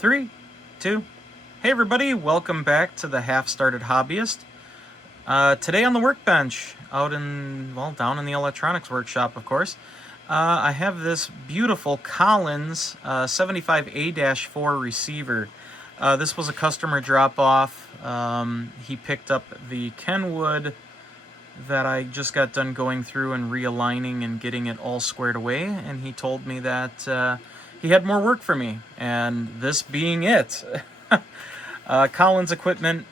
3, 2. Hey everybody, welcome back to the Half-Started Hobbyist. Today on the workbench, down in the electronics workshop, of course, I have this beautiful Collins 75A-4 receiver. This was a customer drop-off. He picked up the Kenwood that I just got done going through and realigning and getting it all squared away, and he told me that he had more work for me, and this being it. Collins equipment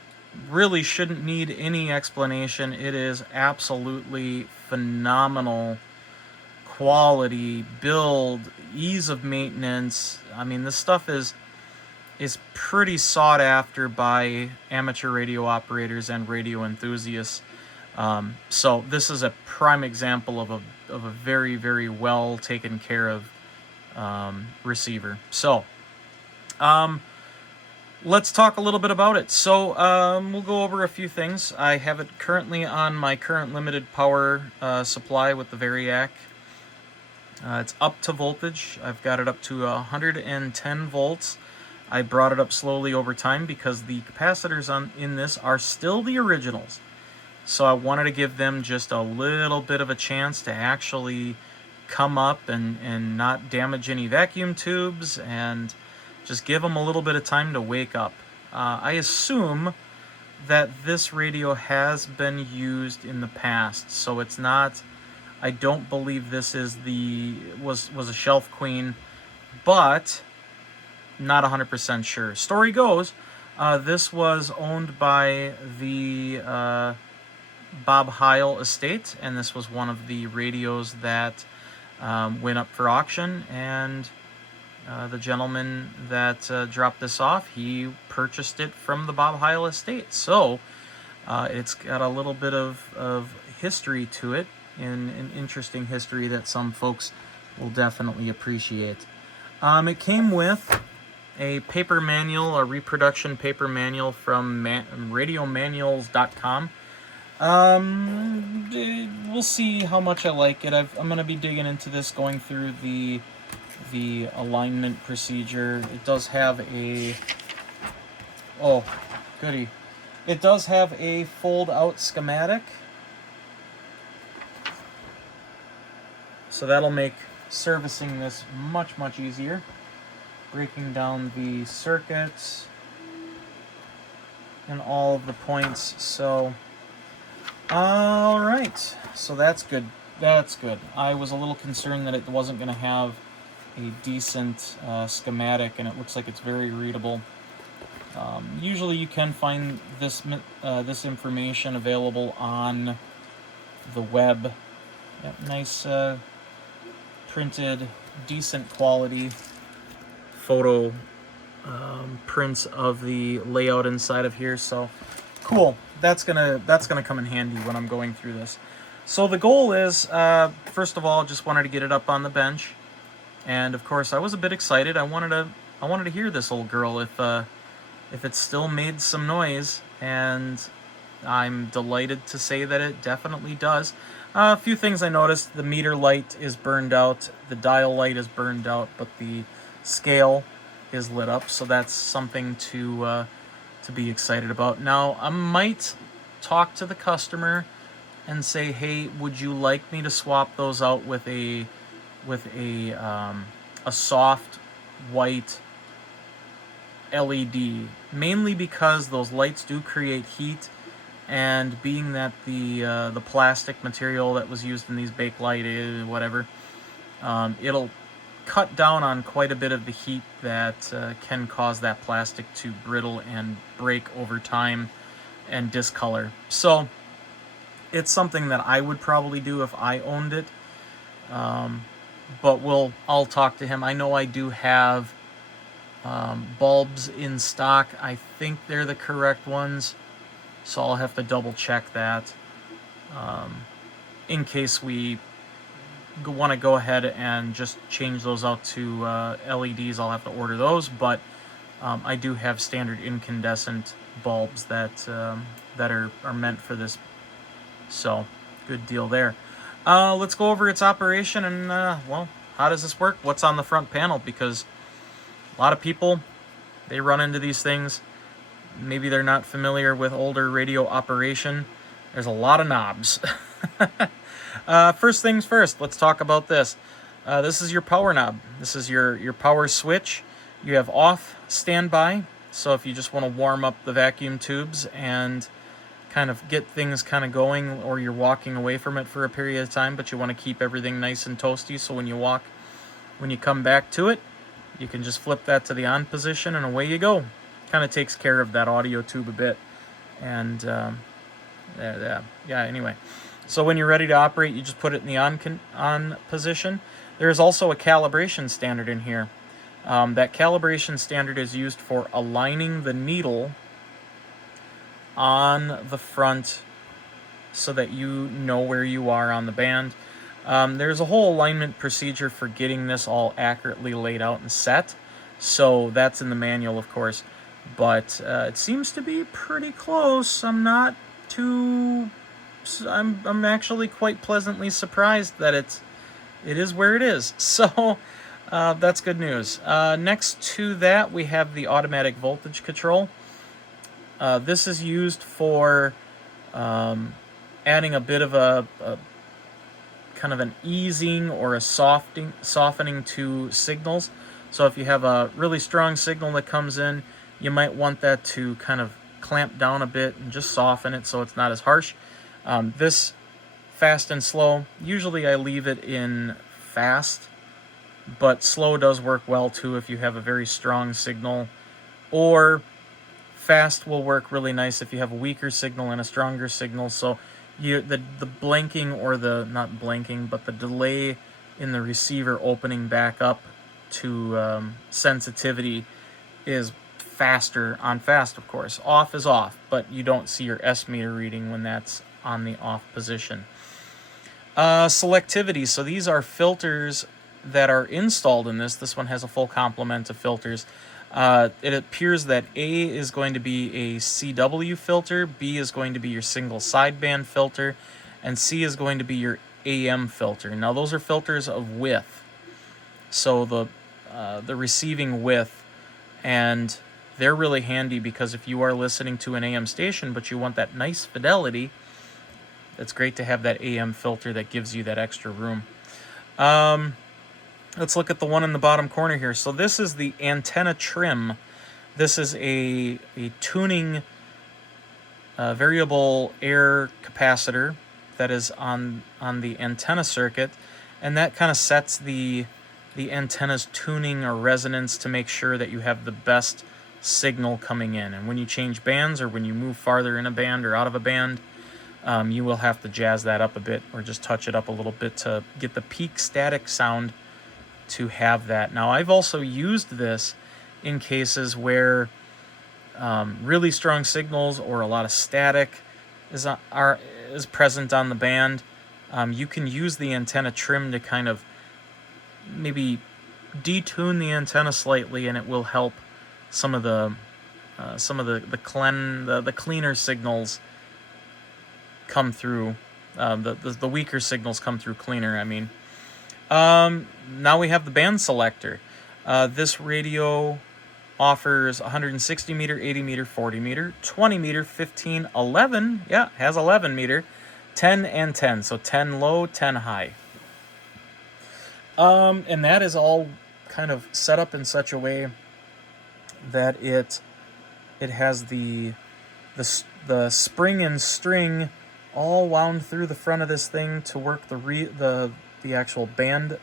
really shouldn't need any explanation. It is absolutely phenomenal quality, build, ease of maintenance. I mean, this stuff is pretty sought after by amateur radio operators and radio enthusiasts. So this is a prime example of a very, very well taken care of receiver. So let's talk a little bit about it. So we'll go over a few things. I have it currently on my current limited power supply with the Variac. It's up to voltage. I've got it up to 110 volts. I brought it up slowly over time because the capacitors in this are still the originals. So I wanted to give them just a little bit of a chance to actually come up and not damage any vacuum tubes, and just give them a little bit of time to wake up. I assume that this radio has been used in the past, so it's not, I don't believe this is was a shelf queen, but not 100% sure. Story goes, this was owned by the Bob Heil estate, and this was one of the radios that went up for auction, and the gentleman that dropped this off, he purchased it from the Bob Heil estate. So it's got a little bit of history to it, and an interesting history that some folks will definitely appreciate. It came with a paper manual, a reproduction paper manual from radiomanuals.com. We'll see how much I like it. I'm going to be digging into this, going through the alignment procedure. It does have a, oh goody, it does have a fold out schematic, so that'll make servicing this much easier. Breaking down the circuits and all of the points. So all right, so that's good. That's good. I was a little concerned that it wasn't going to have a decent schematic, and it looks like it's very readable. Usually you can find this information available on the web. Yep, nice printed, decent quality photo prints of the layout inside of here. So cool. That's gonna come in handy when I'm going through this. So the goal is, first of all, just wanted to get it up on the bench, and of course I was a bit excited. I wanted to hear this old girl if it still made some noise, and I'm delighted to say that it definitely does. A few things I noticed: the meter light is burned out, the dial light is burned out, but the scale is lit up, so that's something to be excited about. Now, I might talk to the customer and say, hey, would you like me to swap those out with a soft white LED, mainly because those lights do create heat, and being that the plastic material that was used in these Bakelite, whatever, it'll cut down on quite a bit of the heat that can cause that plastic to brittle and break over time and discolor. So it's something that I would probably do if I owned it, but I'll talk to him. I know I do have bulbs in stock. I think they're the correct ones, so I'll have to double check that in case we want to go ahead and just change those out to LEDs. I'll have to order those, but I do have standard incandescent bulbs that are meant for this, so good deal there. Let's go over its operation and well, how does this work? What's on the front panel? Because a lot of people they run into these things. Maybe they're not familiar with older radio operation. There's a lot of knobs. First things first, let's talk about this. This is your power knob. This is your power switch. You have off standby, so if you just want to warm up the vacuum tubes and kind of get things kind of going, or you're walking away from it for a period of time, but you want to keep everything nice and toasty, so when you come back to it, you can just flip that to the on position and away you go. Kind of takes care of that audio tube a bit. And anyway, so when you're ready to operate, you just put it in the on position. There's also a calibration standard in here. That calibration standard is used for aligning the needle on the front so that you know where you are on the band. There's a whole alignment procedure for getting this all accurately laid out and set. So that's in the manual, of course. But it seems to be pretty close. I'm actually quite pleasantly surprised that it is where it is. So that's good news. Next to that, we have the automatic voltage control. This is used for adding a bit of a kind of an easing or a softening to signals. So if you have a really strong signal that comes in, you might want that to kind of clamp down a bit and just soften it so it's not as harsh. This fast and slow, usually I leave it in fast, but slow does work well too if you have a very strong signal, or fast will work really nice if you have a weaker signal and a stronger signal. So the blanking, or not blanking, but the delay in the receiver opening back up to sensitivity is faster on fast, of course. Off is off, but you don't see your S meter reading when that's on the off position. Selectivity. So these are filters that are installed in this. This one has a full complement of filters. It appears that A is going to be a CW filter, B is going to be your single sideband filter, and C is going to be your AM filter. Now those are filters of width, so the receiving width, and they're really handy because if you are listening to an AM station but you want that nice fidelity, it's great to have that AM filter that gives you that extra room. Let's look at the one in the bottom corner here. So this is the antenna trim. This is a tuning variable air capacitor that is on the antenna circuit, and that kind of sets the antenna's tuning or resonance to make sure that you have the best signal coming in. And when you change bands, or when you move farther in a band or out of a band, you will have to jazz that up a bit, or just touch it up a little bit to get the peak static sound to have that. Now, I've also used this in cases where really strong signals or a lot of static is present on the band. You can use the antenna trim to kind of maybe detune the antenna slightly, and it will help some of the cleaner signals come through. The weaker signals come through cleaner, I mean. Now we have the band selector. This radio offers 160 meter, 80 meter, 40 meter, 20 meter, 15, 11, yeah, has 11 meter, 10 and 10, so 10 low, 10 high. And that is all kind of set up in such a way that it has the spring and string all wound through the front of this thing to work the actual band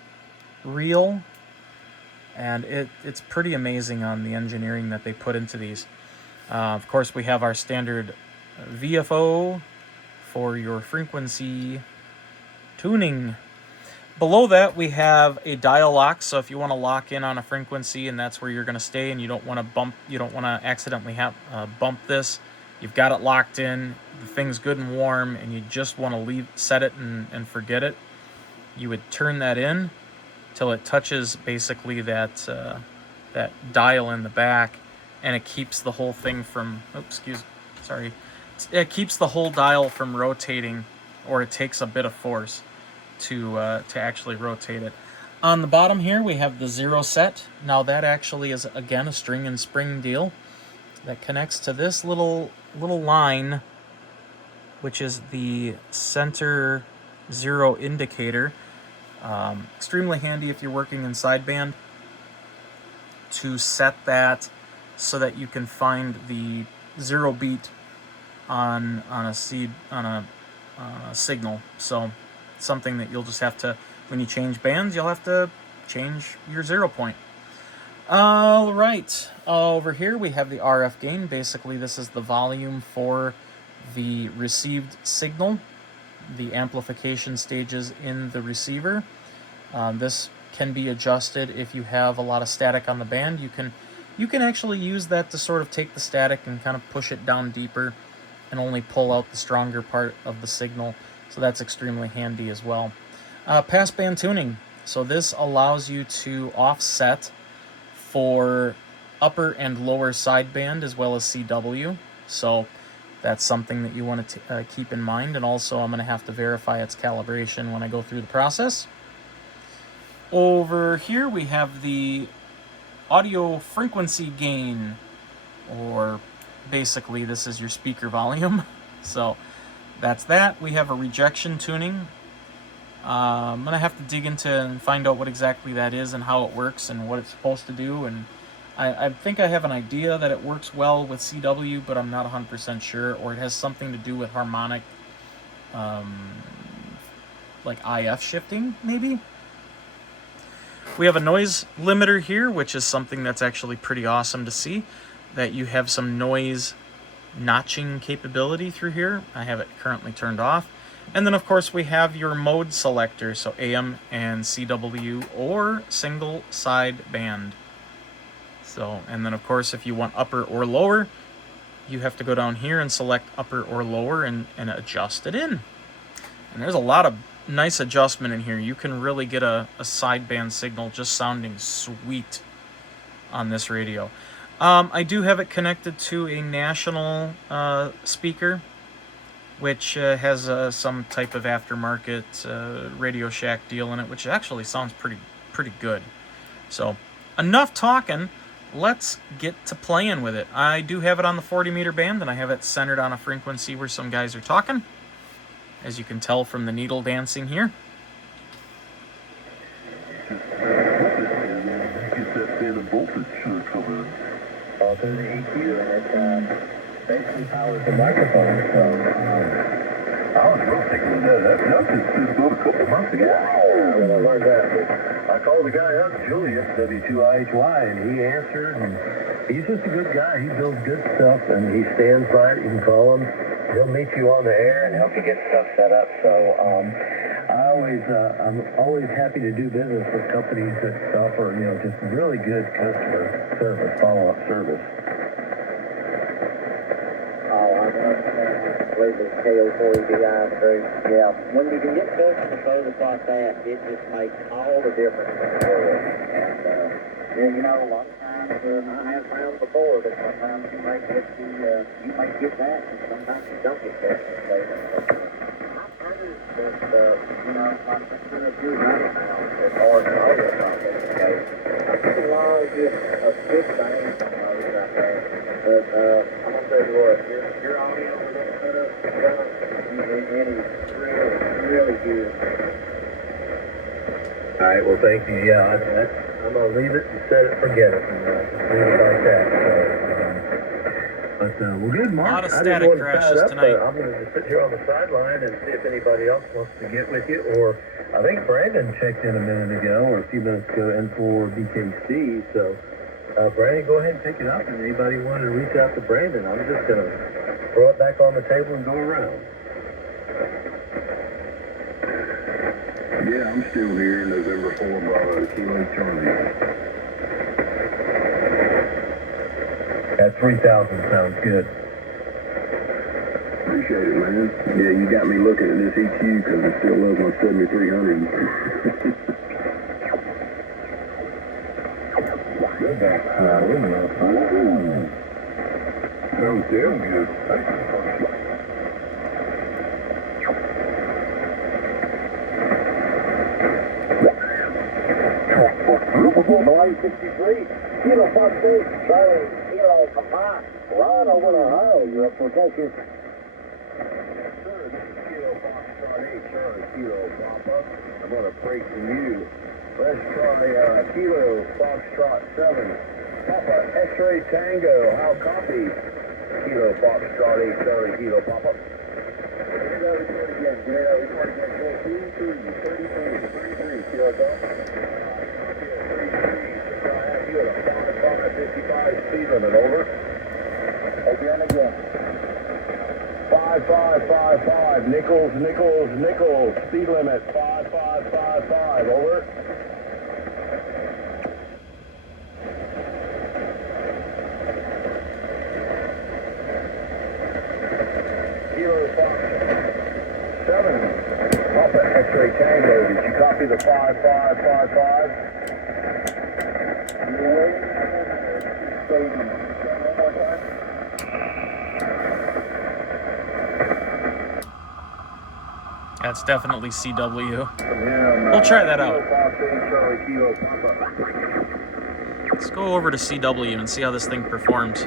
reel, and it's pretty amazing on the engineering that they put into these. Of course, we have our standard VFO for your frequency tuning. Below that, we have a dial lock, so if you want to lock in on a frequency and that's where you're going to stay, and you don't want to accidentally bump this, you've got it locked in, the thing's good and warm, and you just want to set it and forget it, you would turn that in till it touches basically that dial in the back, and it keeps the whole thing from, it keeps the whole dial from rotating, or it takes a bit of force to actually rotate it. On the bottom here we have the 0 set. Now that actually is again a string and spring deal that connects to this little line, which is the center 0 indicator. Extremely handy if you're working in sideband to set that so that you can find the 0 beat on a signal. So something that you'll just have to, when you change bands, you'll have to change your 0 point. All right, over here we have the RF gain. Basically this is the volume for the received signal, the amplification stages in the receiver. This can be adjusted if you have a lot of static on the band. You can actually use that to sort of take the static and kind of push it down deeper and only pull out the stronger part of the signal. So that's extremely handy as well. Passband tuning. So this allows you to offset for upper and lower sideband as well as CW. So that's something that you want to keep in mind. And also I'm going to have to verify its calibration when I go through the process. Over here we have the audio frequency gain, or basically this is your speaker volume. So that's that. We have a rejection tuning. I'm going to have to dig into and find out what exactly that is and how it works and what it's supposed to do. And I think I have an idea that it works well with CW, but I'm not 100% sure. Or it has something to do with harmonic, like IF shifting, maybe? We have a noise limiter here, which is something that's actually pretty awesome to see, that you have some noise notching capability through here. I have it currently turned off. And then of course we have your mode selector, so AM and CW or single side band. So, and then of course if you want upper or lower, you have to go down here and select upper or lower and adjust it in. And there's a lot of nice adjustment in here. You can really get a sideband signal just sounding sweet on this radio. I do have it connected to a national speaker, which has some type of aftermarket Radio Shack deal in it, which actually sounds pretty good. So enough talking, let's get to playing with it. I do have it on the 40 meter band, and I have it centered on a frequency where some guys are talking, as you can tell from the needle dancing here. Also the EQ, and it basically powers the microphone. So, I was real sick of that. That just built a couple months ago. Yeah, when I learned that. I called the guy up, Julius, W2IHY, and he answered. And he's just a good guy. He builds good stuff, and he stands by it. You can call him. He'll meet you on the air and help you get stuff set up. So I'm always happy to do business with companies that offer, just really good customer service, follow-up service. I believe it's KO4EBI group. Yeah, when you can get customer service like that, it just makes all the difference in the world. And a lot of times I have found before that sometimes you might get that, and sometimes you don't get that. I've heard that like percent of your money now as far as audio processing goes. I think a lot of just a good things on those out there. But I'm gonna tell you what, your audio with that setup, it is really good. All right, well, thank you. Yeah, I'm going to leave it and set it, forget it, and leave it like that. So, well, good, Mark. A lot of static crashes tonight. I'm going to just sit here on the sideline and see if anybody else wants to get with you. Or I think Brandon checked in a minute ago, or a few minutes ago, N4 BKC. So, Brandon, go ahead and pick it up. And anybody wanted to reach out to Brandon, I'm just going to throw it back on the table and go around. Yeah, I'm still here, November 4, Bravo, Kilo Charlie. At 3,000 sounds good. Appreciate it, man. Yeah, you got me looking at this EQ because it still loves my 7300. Good back. Sounds damn good. Hawaii 63, Kilo Fox 8, Charlie, Kilo Papa, Ron over to Heil, you're up for focus. Sir, this is Kilo Fox 8, Charlie, Kilo Papa. I'm going to break to you. Let's try Kilo Foxtrot 7, Papa, X-Ray Tango, how copy? Kilo Foxtrot 8, Charlie, Kilo Papa. Kilo Papa. 55 speed limit, over. Again. 5555, Nichols, speed limit, 5555, over. Kilo Fox 7, Papa X-Ray Tango, did you copy the 5555? You're waiting. One more time. That's definitely CW. We'll try that out. Let's go over to CW and see how this thing performs.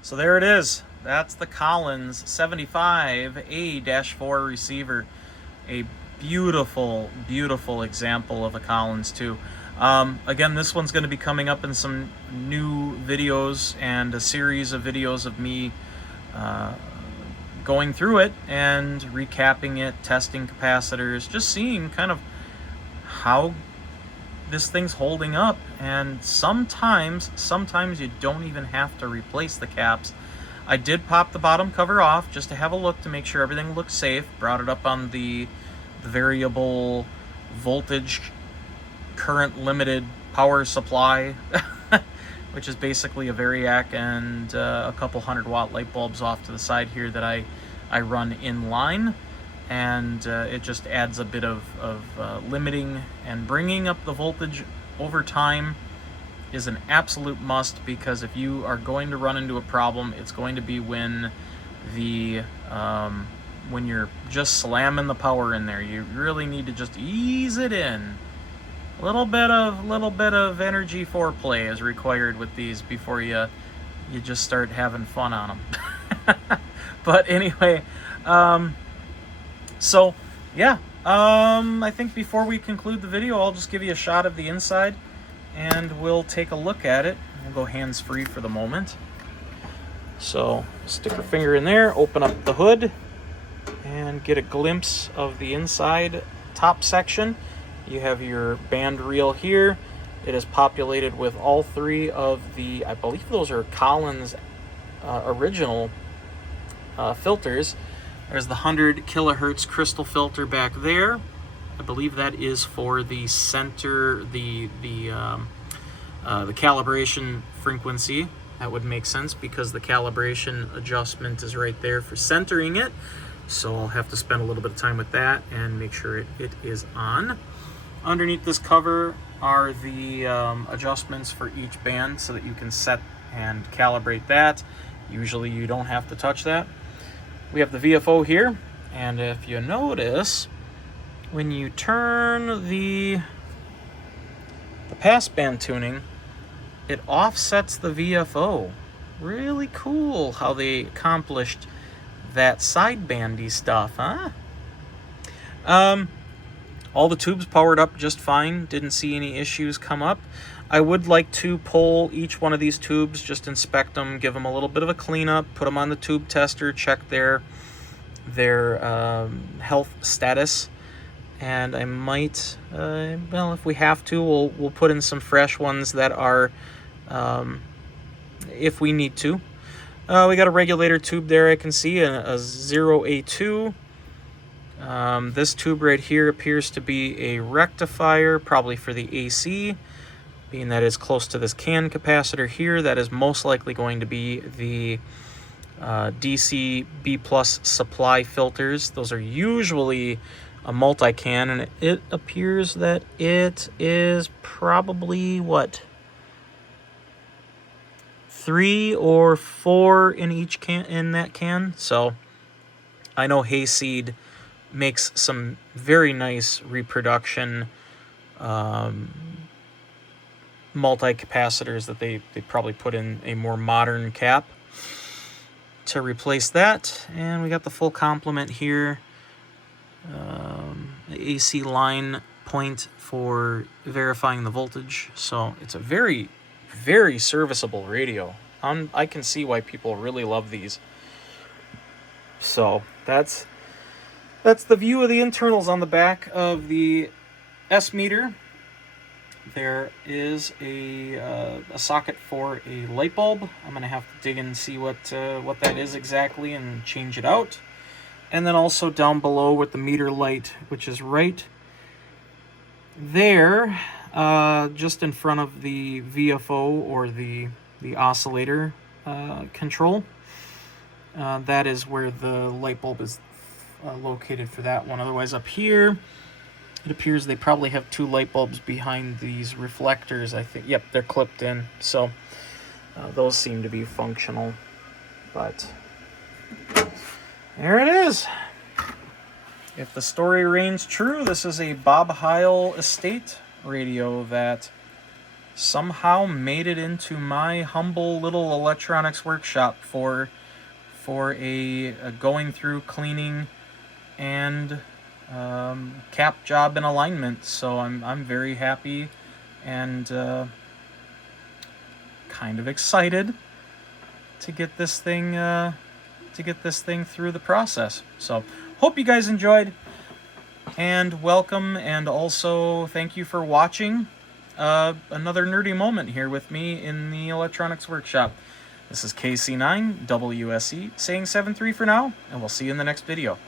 So there it is. That's the Collins 75 A-4 receiver. A beautiful, beautiful example of a Collins too. Again, this one's going to be coming up in some new videos and a series of videos of me going through it and recapping it, testing capacitors, just seeing kind of how this thing's holding up. And sometimes you don't even have to replace the caps. I did pop the bottom cover off just to have a look to make sure everything looks safe. Brought it up on the variable voltage current limited power supply, which is basically a variac and a couple 100-watt light bulbs off to the side here that I run in line. And it just adds a bit of limiting, and bringing up the voltage over time is an absolute must, because if you are going to run into a problem, it's going to be when when you're just slamming the power in there. You really need to just ease it in. A little bit of energy foreplay is required with these before you just start having fun on them. But anyway, so yeah, I think before we conclude the video, I'll just give you a shot of the inside and we'll take a look at it. We'll go hands-free for the moment. So stick your finger in there, open up the hood, and get a glimpse of the inside top section. You have your band reel here. It is populated with all three of the, I believe those are Collins original filters. There's the 100 kilohertz crystal filter back there. I believe that is for the center, the the calibration frequency. That would make sense because the calibration adjustment is right there for centering it. So I'll have to spend a little bit of time with that and make sure it is on. Underneath this cover are the adjustments for each band so that you can set and calibrate that. Usually you don't have to touch that. We have the VFO here, and if you notice, when you turn the passband tuning, it offsets the VFO. Really cool how they accomplished that sidebandy stuff, huh? All the tubes powered up just fine. Didn't see any issues come up. I would like to pull each one of these tubes, just inspect them, give them a little bit of a cleanup, put them on the tube tester, check their health status. And I might, well, if we have to, we'll put in some fresh ones that are, if we need to. We got a regulator tube there, I can see, a 0A2. This tube right here appears to be a rectifier, probably for the AC. Being that it's close to this CAN capacitor here, that is most likely going to be the DC B+ supply filters. Those are usually a multi-can, and it appears that it is probably, what, 3 or 4 in each can, in that can. So I know Hayseed makes some very nice reproduction multi-capacitors that they probably put in a more modern cap to replace that. And we got the full complement here. The AC line point for verifying the voltage. So it's a very, very serviceable radio. I can see why people really love these. So that's the view of the internals on the back of the S meter. There is a socket for a light bulb. I'm going to have to dig in and see what that is exactly and change it out. And then also down below with the meter light, which is right there, just in front of the VFO or the oscillator control. That is where the light bulb is located for that one. Otherwise, up here, it appears they probably have 2 light bulbs behind these reflectors, I think. Yep, they're clipped in, so those seem to be functional. But there it is. If the story reigns true, this is a Bob Heil estate radio that somehow made it into my humble little electronics workshop for a going through cleaning and cap job and alignment. So I'm very happy and kind of excited to get this thing through the process. So hope you guys enjoyed, and welcome, and also thank you for watching another nerdy moment here with me in the electronics workshop. This is KC9 WSE saying 7-3 for now, and we'll see you in the next video.